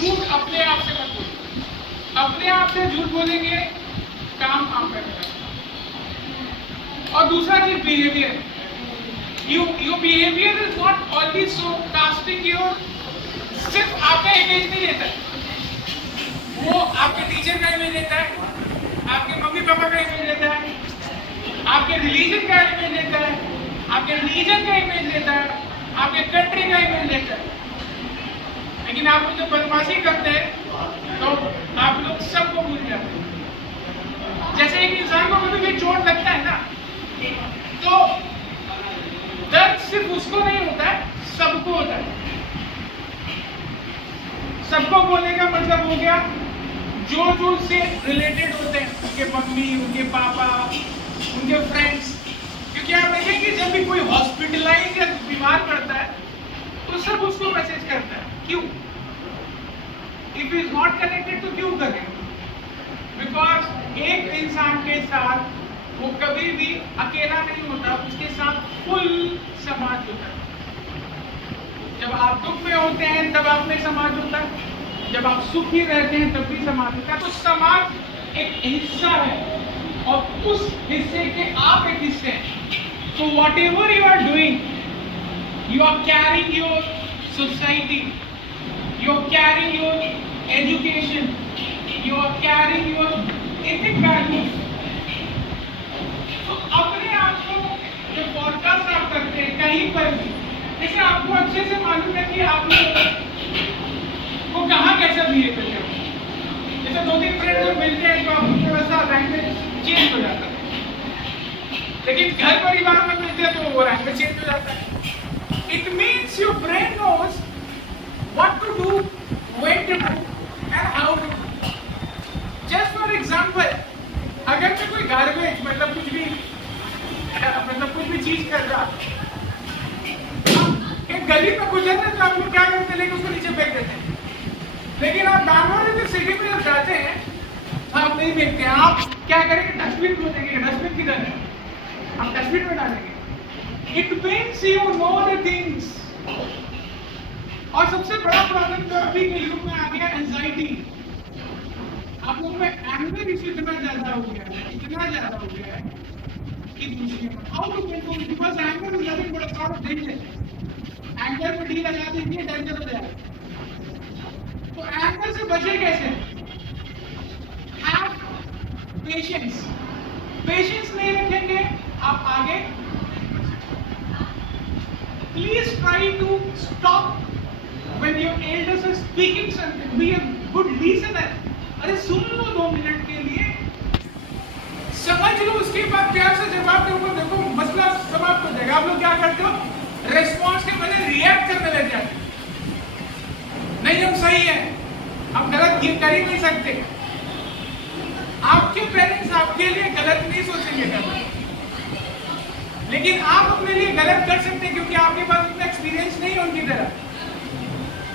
झूठ अपने आप से मत बोलो। अपने आप से झूठ बोलेंगे, काम आप करेगा। और दूसरा चीज behaviour. Your behaviour is not only so casting your, सिर्फ आपका इमेज नहीं देता है, वो आपके टीचर का इमेज देता है, आपके मम्मी पापा का इमेज देता है, आपके रिलीजन का इमेज देता है, आपके रीजन का इमेज देता है, आपके कंट्री का इमेज देता है। लेकिन आप लोग जब बदमाशी करते हैं तो आप लोग सबको भूल जाते हैं। जैसे एक इंसान को कभी भी चोट लगता है ना, तो दर्द सिर्फ उसको नहीं होता है, सबको होता है। सबको बोलने का मतलब हो गया जो जो उससे रिलेटेड होते हैं, उनके मम्मी, उनके पापा, उनके फ्रेंड्स। क्योंकि आप देखेंगे जब भी कोई हॉस्पिटलाइज या बीमार पड़ता है तो सब उसको मैसेज करता है। क्यों? इफ इज नॉट कनेक्टेड तो क्यों करें? बिकॉज एक इंसान के साथ वो कभी भी अकेला नहीं होता, उसके साथ फुल समाज होता है। जब आप दुख में होते हैं तब आप में समाज होता है, जब आप सुखी रहते हैं तब भी समाज होता है। तो समाज एक हिस्सा है और उस हिस्से के आप एक हिस्से हैं। तो whatever you are doing, you are carrying your society, you are carrying your education, you are carrying your ethic values. तो अपने आप को जब पॉडकास्ट आप करते हैं कहीं पर भी, जैसे आपको अच्छे से मालूम है कि आप लोग को कहाँ कैसा बिहेव करते हैं। जैसे दो तीन फ्रेंड जब मिलते हैं तो आपको थोड़ा सा लैंग्वेज चेंज हो जाता है, लेकिन घर परिवार में मिलते हैं तो वो लैंग्वेज चेंज हो जाता है। It means your brain knows what to do, when to do and how to do. Just for example, अगर मैं कोई गार्बेज मतलब कुछ भी चीज कर रहा, एक गली में गुजर रहे तो आप लोग क्या करते हैं, लेकिन उसको नीचे फेंक देते हैं। लेकिन आप बैंगलोर की सिटी में जब जाते हैं आप नहीं फेंकते हैं, आप क्या करेंगे, डस्टबिन में देंगे। डस्टबिन किधर है, आप डस्टबिन में डालेंगे। It means you know the things. और सबसे बड़ा प्रॉब्लम जो अभी के युग में आ गया, एंजाइटी। आप लोगों में एंगर इश्यू इतना ज्यादा हो गया है, इतना ज्यादा हो गया है कि दूसरे how to control, because anger is nothing but a sort of danger. Anger में डी लगा दीजिए, डेंजर हो जाएगा। तो एंगर से बचे कैसे? Have patience. पेशेंस नहीं रखेंगे आप आगे। Please try to stop when your elders are speaking something, be a good listener. अरे सुन लो 2 मिनट के लिए, समझ लो, उसके बाद प्यार से जवाब दो। देखो मसला समाप्त हो जाएगा। आप लोग क्या करते हो, रेस्पॉन्स के बजाय रिएक्ट करने लग जाते हैं। नहीं हम सही है, हम गलत ये कर ही नहीं सकते। आपके पेरेंट्स आपके लिए गलत नहीं सोचेंगे कभी, लेकिन आप अपने लिए गलत कर सकते हैं क्योंकि आपके पास इतना एक्सपीरियंस नहीं है उनकी तरह।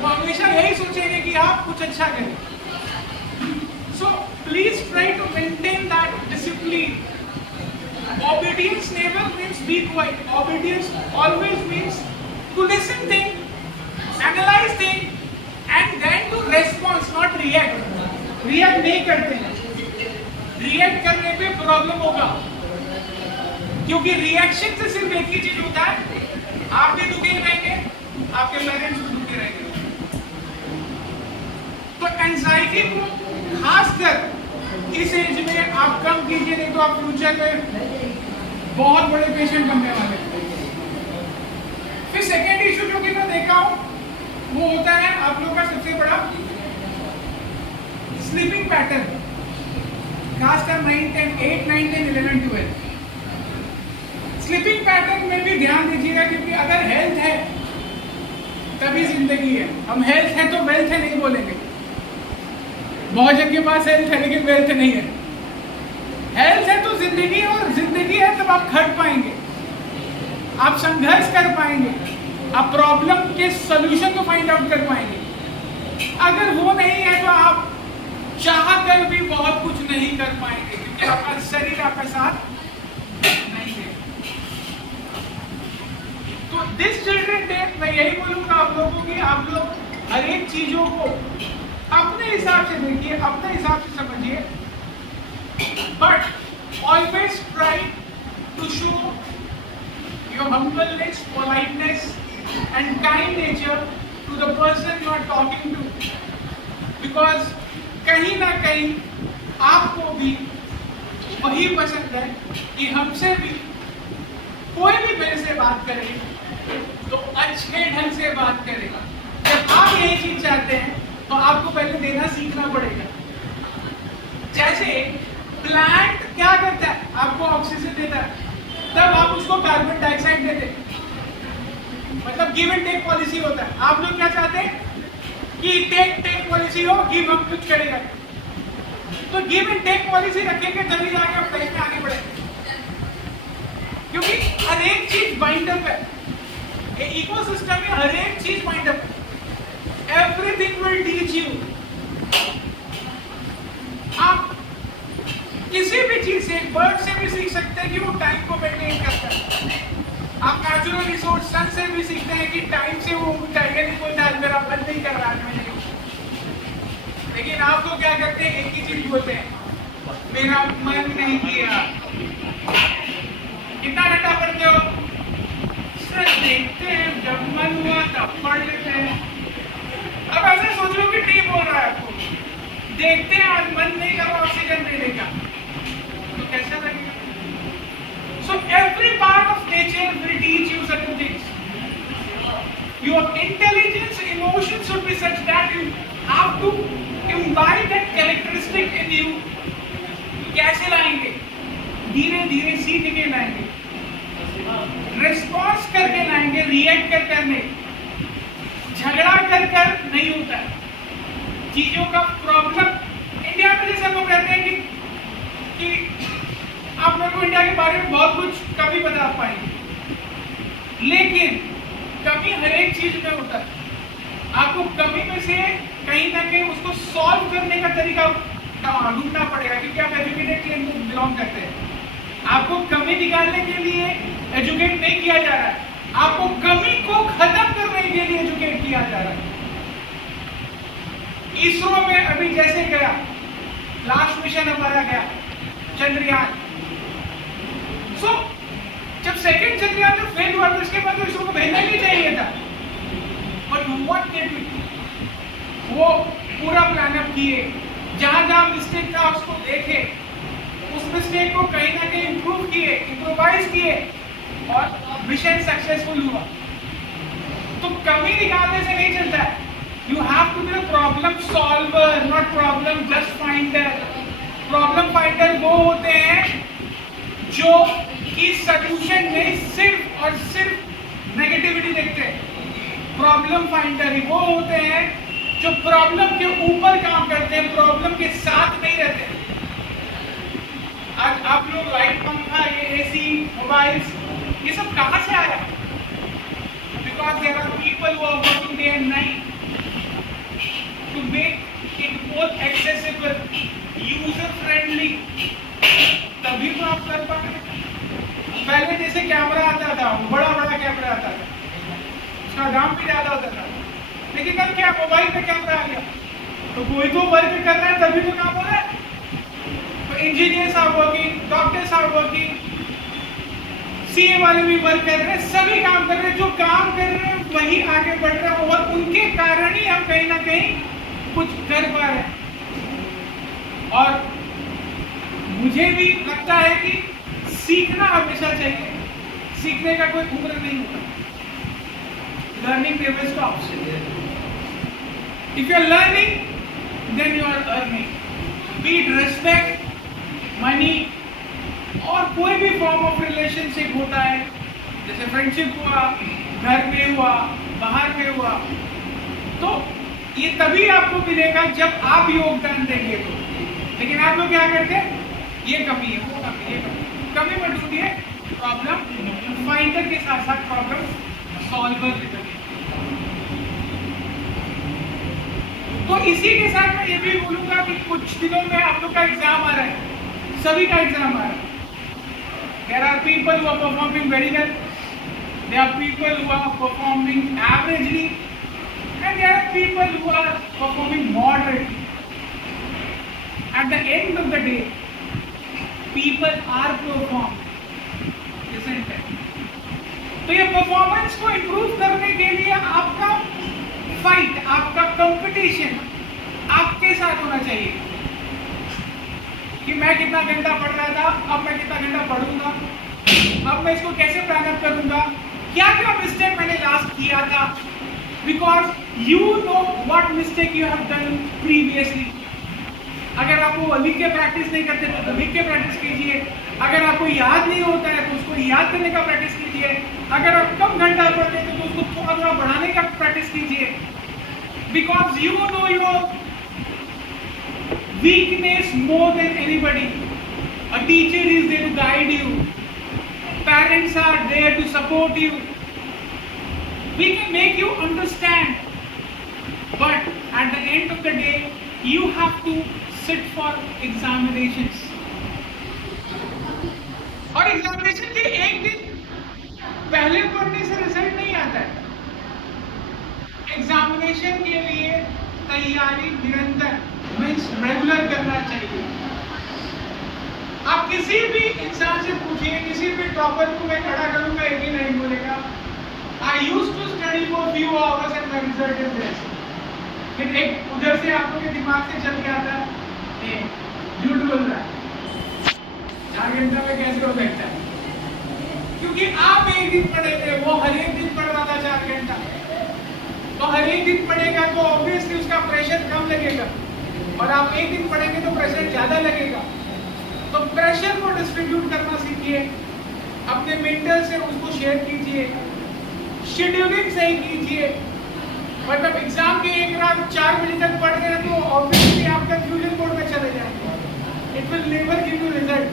वो हमेशा यही सोचेंगे कि आप कुछ अच्छा करें। So please try to maintain that discipline. Obedience never means be quiet. Obedience always means to listen things, analyze things, and then to respond, not react. React नहीं करते हैं। React करने पे प्रॉब्लम होगा, क्योंकि रिएक्शन से सिर्फ एक ही चीज होता है, आप भी दुखी रहेंगे, आपके पेरेंट्स भी दुखी रहेंगे। तो एंजाइटी को खासकर इस एज में आप कम कीजिए, नहीं तो आप फ्यूचर में बहुत बड़े पेशेंट बनने वाले हैं। फिर सेकेंड इशू जो कि मैं देखा हूं वो होता है आप लोगों का सबसे बड़ा स्लीपिंग पैटर्न, खासकर 8, 9, 10, 11, 12। स्लीपिंग पैटर्न में भी ध्यान दीजिएगा, क्योंकि अगर हेल्थ है तभी जिंदगी है। हम हेल्थ है तो वेल्थ है नहीं बोलेंगे। बहुत जन के पास हेल्थ है लेकिन वेल्थ नहीं है। हेल्थ है तो जिंदगी, और जिंदगी है तब आप खट पाएंगे, आप संघर्ष कर पाएंगे, आप प्रॉब्लम के सॉल्यूशन को फाइंड आउट कर पाएंगे। अगर वो नहीं है तो आप चाह कर भी बहुत कुछ नहीं कर पाएंगे, क्योंकि आपका शरीर आपका साथ नहीं है। तो दिस चिल्ड्रन डे मैं यही बोलूंगा आप लोगों की, आप लोग हर एक चीजों को अपने हिसाब से देखिए, अपने हिसाब से समझिए, but always try to show your humbleness, politeness and kind nature to the person you are talking to, because कहीं ना कहीं आपको भी वही पसंद है कि हमसे भी कोई भी मेरे से बात करे तो अच्छे ढंग से बात करेगा। जब आप यही चीज चाहते हैं तो आपको पहले देना सीखना पड़ेगा। जैसे प्लांट क्या करता है, आपको ऑक्सीजन देता है, तब आप उसको कार्बन डाइऑक्साइड देते हैं, मतलब गिव एंड टेक पॉलिसी होता है। आप लोग क्या चाहते हैं कि टेक पॉलिसी हो, गिव हम कुछ करेगा, तो गिव एंड टेक पॉलिसी रखेंगे तभी जाके आप लाइफ में आगे बढ़ेंगे, क्योंकि हर एक चीज बाइंड अप है, इकोसिस्टम में हर एक चीज बाइंड अप है। Everything will teach you. आप किसी भी चीज से, बर्ड से भी सीख सकते हैं कि वो टाइम को मेंटेन करता है। आप नेचुरल रिसोर्स सन से भी सीखते हैं कि टाइम से वो टाइगर नहीं बोलता है मेरा मन नहीं कर रहा है, लेकिन आप लोग क्या करते हैं, एक ही चीज बोलते हैं, मेरा मन नहीं किया। कितना घंटा पढ़ते हो? सिर्फ देखते हैं, जब मन हुआ तब पढ़ लेते हैं। अब ऐसे सोच लो कि टी बोल रहा है आपको, देखते हैं आज मन नहीं कर रहा ऑक्सीजन देने का, तो कैसा लगेगा? So every part of nature will teach you certain things. Your intelligence, emotions should be such that you have to imbibe that characteristic in you. कैसे लाएंगे? धीरे धीरे सीख के लाएंगे, रिस्पॉन्स करके लाएंगे, रिएक्ट कर करने, झगड़ा कर कर नहीं होता है। चीजों का प्रॉब्लम इंडिया में जैसे लोग कहते हैं कि आप लोगों को इंडिया के बारे में बहुत कुछ कभी बता पाएंगे, लेकिन कमी हर एक चीज में होता है। आपको कमी में से कहीं ना कहीं उसको सॉल्व करने का तरीका ढूंढना पड़ेगा, क्योंकि आप एजुकेटेड क्लेम को बिलोंग करते हैं। आपको कमी निकालने के लिए एजुकेट नहीं किया जा रहा है, आपको कमी को खत्म करने के लिए एजुकेट किया जा रहा है। इसरो में अभी जैसे गया लास्ट मिशन हमारा गया चंद्रयान, जब सेकंड चंद्रयान जो फेल हुआ था उसके बाद तो इसरो को भेजना नहीं चाहिए था, बट व्हाट डिड वी, वो पूरा प्लान अप किए, जहां जहां मिस्टेक था उसको देखे, उस मिस्टेक को कहीं ना कहीं इंप्रूव किए, इम्प्रोवाइज किए और मिशन सक्सेसफुल हुआ। तो कमी निकालने से नहीं चलता है, you have to be a problem solver, not problem just finder. Problem finder वो होते हैं जो कि सॉल्यूशन में सिर्फ और सिर्फ नेगेटिविटी देखते हैं। प्रॉब्लम फाइंडर वो होते हैं जो प्रॉब्लम के ऊपर काम करते हैं, प्रॉब्लम के साथ नहीं रहते। आज आप लोग लाइट, पंखा, ये एसी, मोबाइल्स, ये सब कहां से आया? Because there are people who are working day and night to make it more accessible, user friendly, तभी तो आप कर पाए। पहले जैसे कैमरा आता था, बड़ा बड़ा कैमरा आता था, उसका दाम भी ज्यादा होता था, लेकिन अब क्या, मोबाइल पे कैमरा आ गया, तो कोई तो वर्क कर रहा है तभी तो काम हो रहा है। तो engineers are working, doctors are working, CA वाले भी वर्क कर रहे हैं, सभी काम कर रहे हैं। जो काम कर रहे हैं वही आगे बढ़ रहे हैं और उनके कारण ही हम कहीं ना कहीं कुछ कर पा रहे हैं। और मुझे भी लगता है कि सीखना हमेशा चाहिए, सीखने का कोई उम्र नहीं होता। Learning never stops. If you are learning then you are earning. Be it respect, money और कोई भी फॉर्म ऑफ रिलेशनशिप होता है, जैसे फ्रेंडशिप हुआ, घर में हुआ, बाहर में हुआ, तो ये तभी आपको मिलेगा जब आप योगदान देंगे तो। लेकिन आप लोग क्या करते हैं, ये कमी है, वो कमी है, कमी में ढूंढिए प्रॉब्लम फाइंडर के साथ साथ प्रॉब्लम सॉल्वर भी बनिए। तो इसी के साथ मैं ये भी बोलूंगा कि कुछ दिनों में आप लोग का एग्जाम आ रहा है, सभी का एग्जाम आ रहा है। There are people who are performing very well, there are people who are performing averagely, and there are people who are performing moderately. At the end of the day, people are performed, isn't it? तो ये performance को improve करने के लिए आपका fight, आपका competition आपके साथ होना चाहिए कि मैं कितना घंटा पढ़ रहा था, अब मैं कितना घंटा पढ़ूंगा, अब मैं इसको कैसे प्लान अप करूंगा, क्या क्या मिस्टेक मैंने लास्ट किया था, because you know what mistake you have done previously. अगर आप वो लिख के प्रैक्टिस नहीं करते तो लिख के प्रैक्टिस कीजिए. अगर आपको याद नहीं होता है तो उसको याद करने का प्रैक्टिस कीजिए. अगर आप कम घंटा पढ़ते हैं तो उसको थोड़ा थोड़ा बढ़ाने का प्रैक्टिस कीजिए. Because you know your weakness more than anybody. A teacher is there to guide you. Parents are there to support you. We can make you understand, but at the end of the day, you have to sit for examinations. और examination के एक दिन पहले पढ़ने से result नहीं आता है. एग्जामिनेशन के लिए तैयारी निरंतर मीन्स रेगुलर करना चाहिए. आप किसी भी इंसान से पूछिए, किसी भी टॉपर को मैं खड़ा करूंगा, एक ही नहीं बोलेगा I use to study for few hours and my result is this. फिर एक उधर से आप लोग के दिमाग से चल के आता है झूठ बोल रहा है, 4 घंटा में कैसे हो सकता है? क्योंकि आप एक दिन पढ़े थे, वो हर एक दिन पढ़ रहा था 4 घंटा. तो हर एक दिन पढ़ेगा तो ऑब्वियसली उसका प्रेशर कम लगेगा, और आप एक दिन पढ़ेंगे तो प्रेशर ज्यादा लगेगा. तो प्रेशर को डिस्ट्रीब्यूट करना सीखिए, अपने मेंटर से उसको शेयर कीजिए, शेड्यूलिंग सही कीजिए. मतलब एग्जाम के एक रात 4 बजे तक पढ़ रहे हैं तो ऑब्वियसली आप कंफ्यूजन मोड में चले जाएंगे. It will never give you result.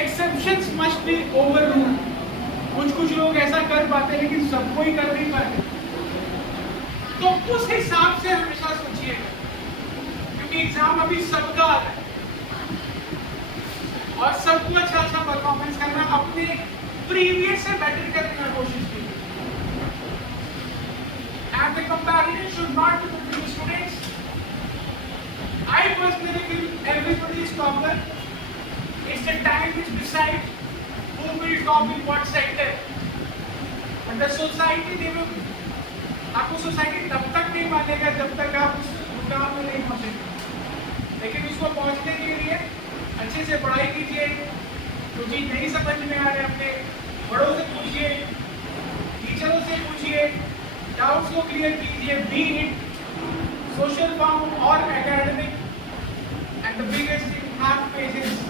Exceptions must be overruled. कुछ लोग ऐसा कर पाते हैं लेकिन सब कोई कर नहीं पाते. तो उस हिसाब से हमेशा सोचिएगा, क्योंकि एग्जाम अभी सबका आ रहा है और सबको अच्छा परफॉर्मेंस करना, अपने प्रीवियस से बेटर करने की कोशिश कीजिए. And the comparison should not be between students. I personally feel everybody is topper. It's the time which decide who will top in what sector. But the society, they will, आपको society तब तक नहीं मानेगा जब तक आप उस मुकाम में नहीं पहुंचेंगे. लेकिन उसको पहुंचने के लिए अच्छे से पढ़ाई कीजिए. जो चीज नहीं समझ में आ रहे अपने बड़ों से पूछिए, टीचरों से पूछिए, डाउट्स को क्लियर कीजिए. बी इट सोशल फॉर्म और academic. And the biggest thing, have patience.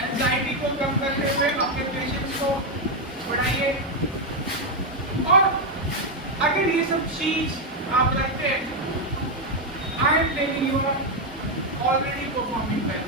Anxiety को कम करते हुए अपने पेशेंस को बढ़ाइए. और अगर ये सब चीज आप रखते हैं, I am telling you are already performing well.